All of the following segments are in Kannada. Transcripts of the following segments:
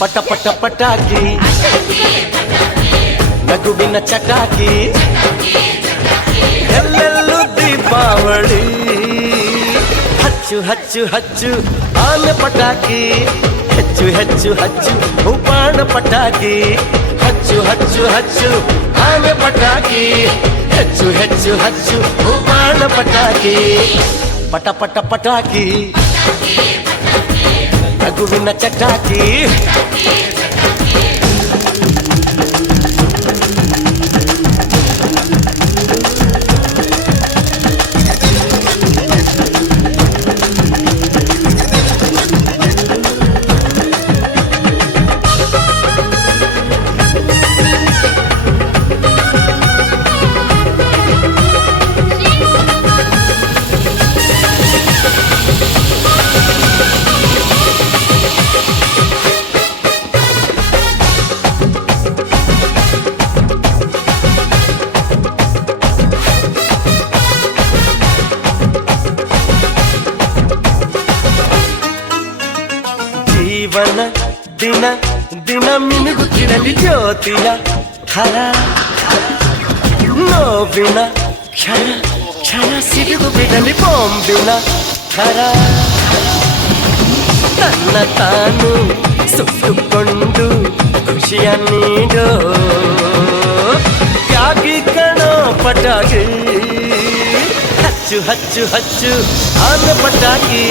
ಪಟ ಪಟ ಪಟಾಕಿ ನಗುವಿನ ಚಟಾಕಿ ಎಲ್ಲೆಲ್ಲೂ ದೀಪಾವಳಿ ಹಚ್ಚು ಹಚ್ಚು ಹಚ್ಚು ಆನೆ ಪಟಾಕಿ ಹೆಚ್ಚು ಹೆಚ್ಚು ಹಚ್ಚು ಉಪಾಣ ಪಟಾಕಿ ಹಚ್ಚು ಹಚ್ಚು ಹಚ್ಚು ಆನೆ ಪಟಾಕಿ ಹೆಚ್ಚು ಹೆಚ್ಚು ಹಚ್ಚು ಉಪಾಣ ಪಟಾಕಿ ಪಟ ಪಟ ಪಟಾಕಿ ನಗುವಿನ ಚಟಾಕಿ ಜೀವನ ದಿನ ದಿನ ಮಿನುಗುತ್ತಿರಲಿ ಜ್ಯೋತಿಯ ಥರ ನೋವಿನ ಕ್ಷಣ ಕ್ಷಣ ಸಿಡಿದು ಬಿಡಲಿ ಬಾಂಬಿನ ಥರ ತನ್ನ ತಾನು ಸುಟ್ಟುಕೊಂಡು ಖುಷಿಯ ನೀಡೋ ತ್ಯಾಗಿ ಕಣೋ ಪಟಾಕಿ ಹಚ್ಚು ಹಚ್ಚು ಹಚ್ಚು ಆನೆ ಪಟಾಕಿ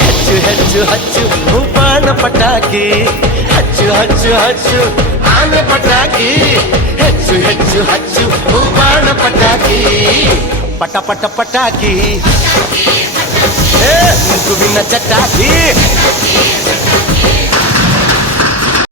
ಹೆಚ್ಚು ಹೆಚ್ಚು ಹಚ್ಚು ಉಪಾಣ ಪಟಾಕಿ ಹಚ್ಚು ಹಚ್ಚು ಹಚ್ಚು ಆನೆ ಪಟಾಕಿ ಹೆಚ್ಚು ಹೆಚ್ಚು ಹಚ್ಚು ಉಪಾಣ ಪಟಾಕಿ ಪಟ ಪಟ ಪಟಾಕಿ ನಗುವಿನ ಚಟಾಕಿ